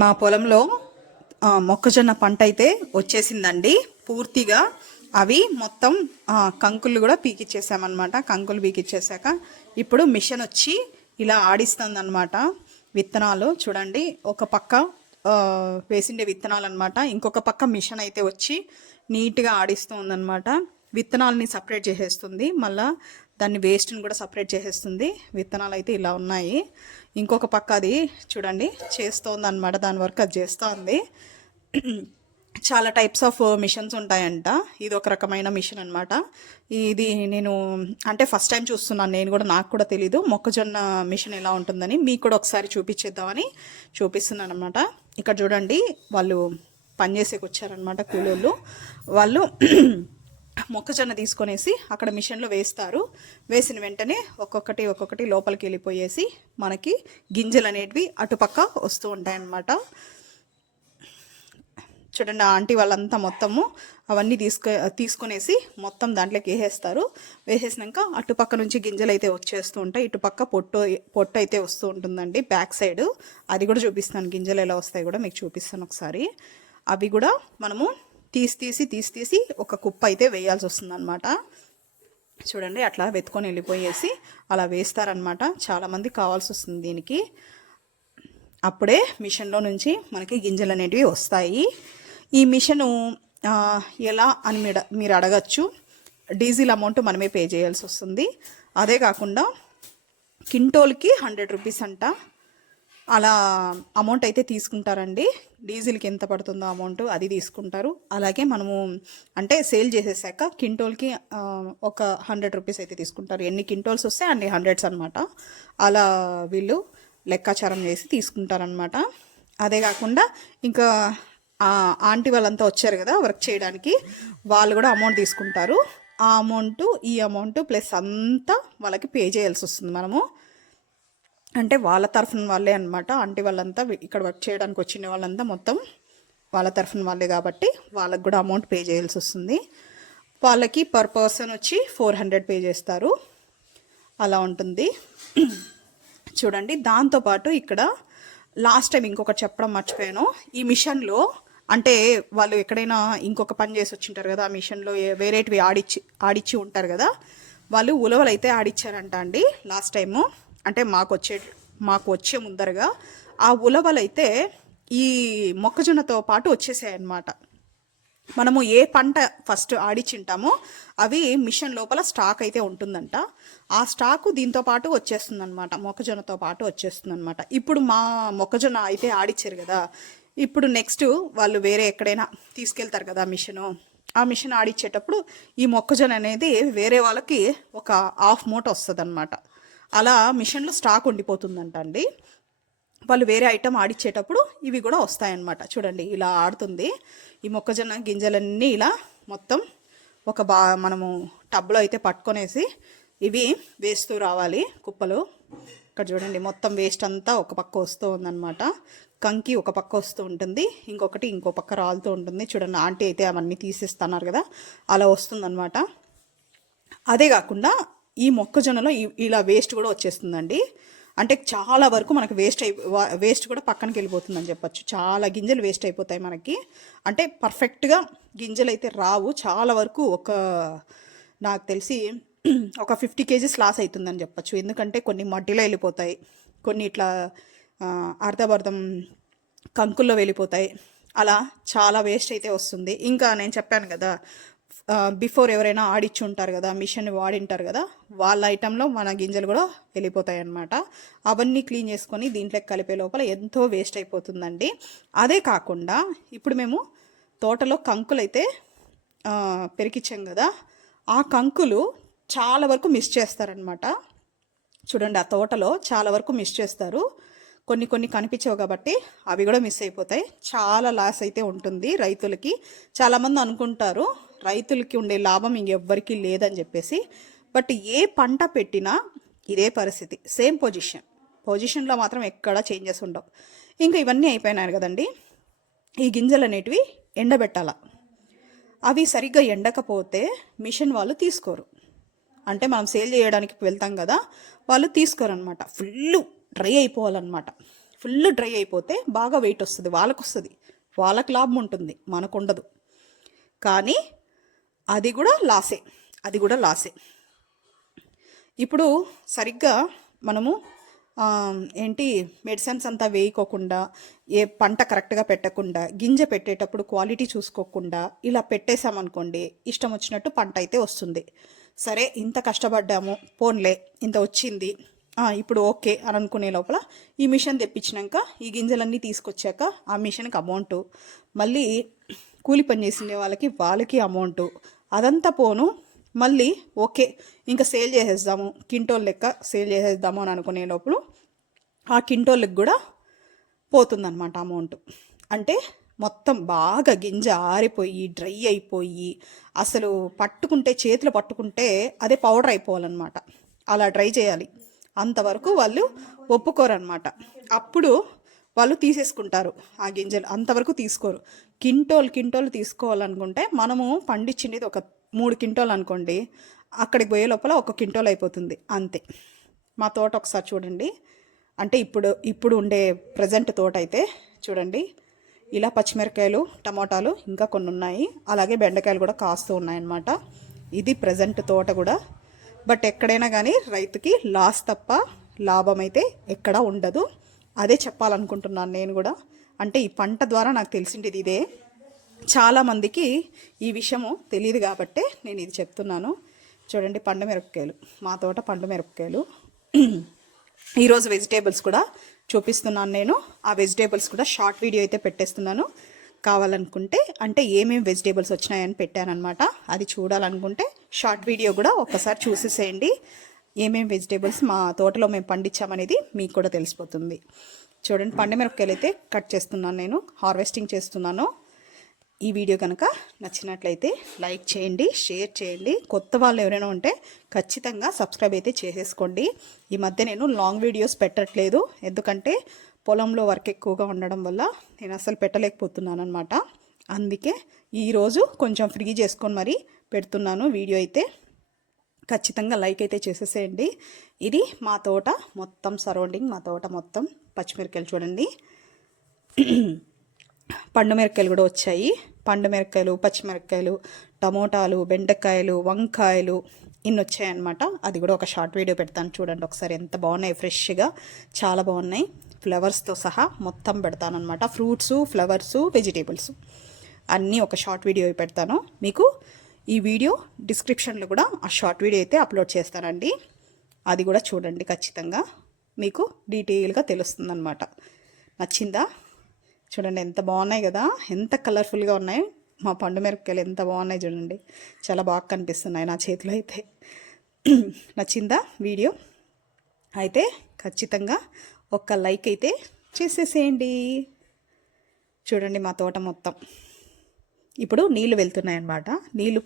మా పొలంలో మొక్కజొన్న పంట అయితే వచ్చేసిందండి. పూర్తిగా అవి మొత్తం కంకులు కూడా పీకిచ్చేసామన్నమాట. కంకులు పీకిచ్చేసాక ఇప్పుడు మిషన్ వచ్చి ఇలా ఆడిస్తుందన్నమాట. విత్తనాలు చూడండి. ఒక పక్క వేసిండే విత్తనాలు అనమాట ఇంకొక పక్క మిషన్ అయితే వచ్చి నీట్గా ఆడిస్తూ ఉందన్నమాట విత్తనాలని సపరేట్ చేసేస్తుంది. మళ్ళా దాన్ని వేస్ట్ని కూడా సపరేట్ చేసేస్తుంది. విత్తనాలు అయితే ఇలా ఉన్నాయి. ఇంకొక పక్క అది చూడండి చేస్తోంది అనమాట దాని వరకు అది చేస్తోంది. చాలా టైప్స్ ఆఫ్ మిషన్స్ ఉంటాయంట. ఇది ఒక రకమైన మిషన్ అనమాట ఇది నేను అంటే ఫస్ట్ టైం చూస్తున్నాను. నేను కూడా నాకు కూడా తెలీదు. మొక్కజొన్న మిషన్ ఎలా ఉంటుందని మీకు కూడా ఒకసారి చూపించేద్దామని చూపిస్తున్నాను అనమాట ఇక్కడ చూడండి వాళ్ళు పనిచేసేకి వచ్చారనమాట కూలోళ్ళు. వాళ్ళు మొక్కజొన్న తీసుకొనేసి అక్కడ మిషన్లో వేస్తారు. వేసిన వెంటనే ఒక్కొక్కటి ఒక్కొక్కటి లోపలికి వెళ్ళిపోయేసి మనకి గింజలు అనేటివి అటుపక్క వస్తూ ఉంటాయన్నమాట. చూడండి ఆ ఆంటీ వాళ్ళంతా మొత్తము అవన్నీ తీసుకు తీసుకునేసి మొత్తం దాంట్లోకి వేసేస్తారు. వేసేసినాక అటుపక్క నుంచి గింజలు అయితే వచ్చేస్తూ ఉంటాయి. ఇటుపక్క పొట్టు పొట్టు అయితే వస్తూ ఉంటుందండి బ్యాక్ సైడ్. అది కూడా చూపిస్తాను. గింజలు ఎలా వస్తాయి కూడా మీకు చూపిస్తాను ఒకసారి. అవి కూడా మనము తీసి తీసి తీసి తీసి ఒక కుప్ప అయితే వేయాల్సి వస్తుందన్నమాట చూడండి అట్లా వెతుకొని వెళ్ళిపోయేసి అలా వేస్తారనమాట చాలామంది కావాల్సి వస్తుంది దీనికి. అప్పుడే మిషన్లో నుంచి మనకి గింజలు అనేటివి వస్తాయి. ఈ మిషను ఎలా అని మీరు మీరు అడగచ్చు డీజిల్ అమౌంట్ మనమే పే చేయాల్సి వస్తుంది అదే కాకుండా కింటోల్కి హండ్రెడ్ రూపీస్ అంట. అలా అమౌంట్ అయితే తీసుకుంటారండి. డీజిల్కి ఎంత పడుతుందో అమౌంట్ అది తీసుకుంటారు. అలాగే మనము అంటే సేల్ చేసేసాక కింటోల్కి ఒక హండ్రెడ్ రూపీస్ అయితే తీసుకుంటారు. ఎన్ని కింటోల్స్ వస్తే అన్ని హండ్రెడ్స్ అనమాట అలా వీళ్ళు లెక్కాచారం చేసి తీసుకుంటారనమాట అదే కాకుండా ఇంకా ఆంటీ వాళ్ళంతా వచ్చారు కదా వర్క్ చేయడానికి వాళ్ళు కూడా అమౌంట్ తీసుకుంటారు. ఆ అమౌంట్ ఈ అమౌంట్ ప్లస్ అంతా వాళ్ళకి పే చేయాల్సి వస్తుంది మనము. అంటే వాళ్ళ తరఫున వాళ్ళే అనమాట ఆంటీ వాళ్ళంతా ఇక్కడ వర్క్ చేయడానికి వచ్చిన వాళ్ళంతా మొత్తం వాళ్ళ తరఫున వాళ్ళే కాబట్టి వాళ్ళకి కూడా అమౌంట్ పే చేయాల్సి వస్తుంది. వాళ్ళకి పర్ పర్సన్ వచ్చి ఫోర్ హండ్రెడ్ పే చేస్తారు. అలా ఉంటుంది. చూడండి దాంతోపాటు ఇక్కడ లాస్ట్ టైం ఇంకొకటి చెప్పడం మర్చిపోయాను. ఈ మిషన్లో అంటే వాళ్ళు ఎక్కడైనా ఇంకొక పని చేసి వచ్చింటారు కదా ఆ మిషన్లో ఏ- వేరేటివి ఆడిచ్చి ఆడిచ్చి ఉంటారు కదా వాళ్ళు ఉలవలు అయితే ఆడిచ్చారంట అండి లాస్ట్ టైము. అంటే మాకు వచ్చే మాకు వచ్చే ముందరగా ఆ ఉలవలైతే ఈ మొక్కజొన్నతో పాటు వచ్చేసాయి అన్నమాట మనము ఏ పంట ఫస్ట్ ఆడిచింటామో అవి మిషన్ లోపల స్టాక్ అయితే ఉంటుందంట. ఆ స్టాకు దీంతో పాటు వచ్చేస్తుందన్నమాట. మొక్కజొన్నతో పాటు వచ్చేస్తుంది అనమాట ఇప్పుడు మా మొక్కజొన్న అయితే ఆడిచ్చారు కదా. ఇప్పుడు నెక్స్ట్ వాళ్ళు వేరే ఎక్కడైనా తీసుకెళ్తారు కదా మిషను. ఆ మిషన్ ఆడిచ్చేటప్పుడు ఈ మొక్కజొన్న అనేది వేరే వాళ్ళకి ఒక హాఫ్ మూట వస్తుంది అలా మిషన్లో స్టాక్ ఉండిపోతుందంట అండి వాళ్ళు వేరే ఐటమ్ ఆడిచ్చేటప్పుడు ఇవి కూడా వస్తాయన్నమాట. చూడండి ఇలా ఆడుతుంది. ఈ మొక్కజొన్న గింజలన్నీ ఇలా మొత్తం ఒక బా మనము టబ్లో అయితే పట్టుకొనేసి ఇవి వేస్తూ రావాలి కుప్పలు. ఇక్కడ చూడండి మొత్తం వేస్ట్ అంతా ఒక పక్క వస్తూ ఉందన్నమాట. కంకి ఒక పక్క వస్తూ ఉంటుంది. ఇంకొకటి ఇంకో పక్క రాలుతూ ఉంటుంది. చూడండి ఆంటీ అయితే అవన్నీ తీసేస్తున్నారు కదా అలా వస్తుందన్నమాట. అదే కాకుండా ఈ మొక్కజొన్నలో ఇలా వేస్ట్ కూడా వచ్చేస్తుందండి. అంటే చాలా వరకు మనకు వేస్ట్ అయి వేస్ట్ కూడా పక్కనకి వెళ్ళిపోతుందని చెప్పొచ్చు. చాలా గింజలు వేస్ట్ అయిపోతాయి మనకి. అంటే పర్ఫెక్ట్గా గింజలు అయితే రావు. చాలా వరకు ఒక నాకు తెలిసి ఒక ఫిఫ్టీ కేజీస్ లాస్ అవుతుందని చెప్పొచ్చు. ఎందుకంటే కొన్ని మట్టిలో వెళ్ళిపోతాయి. కొన్ని ఇట్లా అర్ధబర్ధం కంకుల్లో వెళ్ళిపోతాయి. అలా చాలా వేస్ట్ అయితే వస్తుంది. ఇంకా నేను చెప్పాను కదా బిఫోర్ ఎవరైనా ఆడిచ్చి ఉంటారు కదా మిషన్ వాడింటారు కదా వాళ్ళ ఐటెంలో మన గింజలు కూడా వెళ్ళిపోతాయి అన్నమాట అవన్నీ క్లీన్ చేసుకొని దీంట్లోకి కలిపే లోపల ఎంతో వేస్ట్ అయిపోతుందండి. అదే కాకుండా ఇప్పుడు మేము తోటలో కంకులు అయితే పెరికిచ్చాం కదా ఆ కంకులు చాలా వరకు మిస్ చేస్తారనమాట చూడండి ఆ తోటలో చాలా వరకు మిస్ చేస్తారు. కొన్ని కొన్ని కనిపించవు కాబట్టి అవి కూడా మిస్ అయిపోతాయి. చాలా లాస్ అయితే ఉంటుంది రైతులకి. చాలామంది అనుకుంటారు రైతులకి ఉండే లాభం ఇంకెవ్వరికీ లేదని చెప్పేసి. బట్ ఏ పంట పెట్టినా ఇదే పరిస్థితి. Same position. పొజిషన్లో మాత్రం ఎక్కడ చేంజెస్ ఉండవు. ఇంకా ఇవన్నీ అయిపోయినాయి కదండి. ఈ గింజలు అనేటివి ఎండబెట్టాల. అవి సరిగ్గా ఎండకపోతే మిషన్ వాళ్ళు తీసుకోరు. అంటే మనం సేల్ చేయడానికి వెళ్తాం కదా వాళ్ళు తీసుకోరనమాట ఫుల్ డ్రై అయిపోవాలన్నమాట. ఫుల్ డ్రై అయిపోతే బాగా వెయిట్ వస్తుంది వాళ్ళకు వస్తుంది వాళ్ళకు లాభం ఉంటుంది మనకు ఉండదు కానీ అది కూడా లాసే అది కూడా లాసే. ఇప్పుడు సరిగ్గా మనము ఏంటి మెడిసిన్స్ అంతా వేయకోకుండా ఏ పంట కరెక్ట్గా పెట్టకుండా గింజ పెట్టేటప్పుడు క్వాలిటీ చూసుకోకుండా ఇలా పెట్టేశామనుకోండి ఇష్టం వచ్చినట్టు పంట అయితే వస్తుంది. సరే ఇంత కష్టపడ్డాము పోన్లే ఇంత వచ్చింది ఇప్పుడు ఓకే అని అనుకునే లోపల ఈ మిషన్ తెప్పించినాక ఈ గింజలన్నీ తీసుకొచ్చాక ఆ మిషన్కి అమౌంట్ మళ్ళీ కూలి పని చేసిన వాళ్ళకి వాళ్ళకి అమౌంట్ అదంతా పోను మళ్ళీ ఓకే ఇంకా సేల్ చేసేద్దాము కింటోల్ లెక్క సేల్ చేసేద్దాము అని అనుకునే లోపల ఆ కింటోళ్ళకి కూడా పోతుందన్నమాట అమౌంట్ అంటే మొత్తం బాగా గింజ ఆరిపోయి డ్రై అయిపోయి అసలు పట్టుకుంటే చేతులు పట్టుకుంటే అదే పౌడర్ అయిపోవాలన్నమాట. అలా డ్రై చేయాలి. అంతవరకు వాళ్ళు ఒప్పుకోరనమాట అప్పుడు వాళ్ళు తీసేసుకుంటారు ఆ గింజలు. అంతవరకు తీసుకోరు. కింటోలు కింటోలు తీసుకోవాలనుకుంటే మనము పండించింది ఒక మూడు కింటోలు అనుకోండి అక్కడికి పోయే లోపల ఒక కింటోల్ అయిపోతుంది. అంతే. మా తోట ఒకసారి చూడండి. అంటే ఇప్పుడు ఇప్పుడు ఉండే ప్రజెంట్ తోట అయితే చూడండి. ఇలా పచ్చిమిరకాయలు టమాటాలు ఇంకా కొన్ని ఉన్నాయి అలాగే బెండకాయలు కూడా కాస్తూ ఉన్నాయన్నమాట. ఇది ప్రజెంట్ తోట కూడా. బట్ ఎక్కడైనా కానీ రైతుకి లాస్ తప్ప లాభం అయితే ఎక్కడా ఉండదు. అదే చెప్పాలనుకుంటున్నాను నేను కూడా. అంటే ఈ పంట ద్వారా నాకు తెలిసింది ఇదే. చాలామందికి ఈ విషయము తెలియదు కాబట్టే నేను ఇది చెప్తున్నాను. చూడండి పండు మిరపకాయలు. మా తోట పండు మిరపకాయలు. ఈరోజు వెజిటేబుల్స్ కూడా చూపిస్తున్నాను నేను. ఆ వెజిటేబుల్స్ కూడా షార్ట్ వీడియో అయితే పెట్టేస్తున్నాను. కావాలనుకుంటే అంటే ఏమేమి వెజిటేబుల్స్ వచ్చినాయని పెట్టానమాట అది చూడాలనుకుంటే షార్ట్ వీడియో కూడా ఒకసారి చూసేసేయండి. ఏమేమి వెజిటేబుల్స్ మా తోటలో మేము పండించామనేది మీకు కూడా తెలిసిపోతుంది. చూడండి పండుమిరపకాయలు అయితే కట్ చేస్తున్నాను నేను హార్వెస్టింగ్ చేస్తున్నాను. ఈ వీడియో కనుక నచ్చినట్లయితే లైక్ చేయండి షేర్ చేయండి. కొత్త వాళ్ళు ఎవరైనా ఉంటే ఖచ్చితంగా సబ్స్క్రైబ్ అయితే చేసేసుకోండి. ఈ మధ్య నేను లాంగ్ వీడియోస్ పెట్టట్లేదు ఎందుకంటే పొలంలో వర్క్ ఎక్కువగా ఉండడం వల్ల నేను అసలు పెట్టలేకపోతున్నాను అనమాట అందుకే ఈరోజు కొంచెం ఫ్రీ చేసుకొని మరి పెడుతున్నాను వీడియో అయితే. ఖచ్చితంగా లైక్ అయితే చేసేసేయండి. ఇది మా తోట మొత్తం సరౌండింగ్ మా తోట మొత్తం పచ్చిమిరకాయలు చూడండి. పండు మిరకాయలు కూడా వచ్చాయి. పండు మిరపకాయలు పచ్చిమిరకాయలు టమోటాలు బెండకాయలు వంకాయలు ఇన్ని వచ్చాయన్నమాట. అది కూడా ఒక షార్ట్ వీడియో పెడతాను చూడండి. ఒకసారి ఎంత బాగున్నాయి ఫ్రెష్గా చాలా బాగున్నాయి. ఫ్లవర్స్తో సహా మొత్తం పెడతానమాట ఫ్రూట్స్ ఫ్లవర్స్ వెజిటేబుల్స్. అన్నీ ఒక షార్ట్ వీడియో పెడతాను. మీకు ఈ వీడియో డిస్క్రిప్షన్లో కూడా ఆ షార్ట్ వీడియో అయితే అప్లోడ్ చేస్తానండి. అది కూడా చూడండి ఖచ్చితంగా. మీకు డీటెయిల్గా తెలుస్తుందన్నమాట. నచ్చిందా? చూడండి ఎంత బాగున్నాయి కదా. ఎంత కలర్ఫుల్గా ఉన్నాయి. మా పండు మిరపకాయలు ఎంత బాగున్నాయి చూడండి. చాలా బాగా కనిపిస్తున్నాయి నా చేతిలో అయితే. నచ్చిందా వీడియో? అయితే ఖచ్చితంగా ఒక్క లైక్ అయితే చేసేసేయండి. చూడండి మా తోట మొత్తం. ఇప్పుడు నీళ్ళు వెళ్తున్నాయి అన్నమాట నీళ్ళు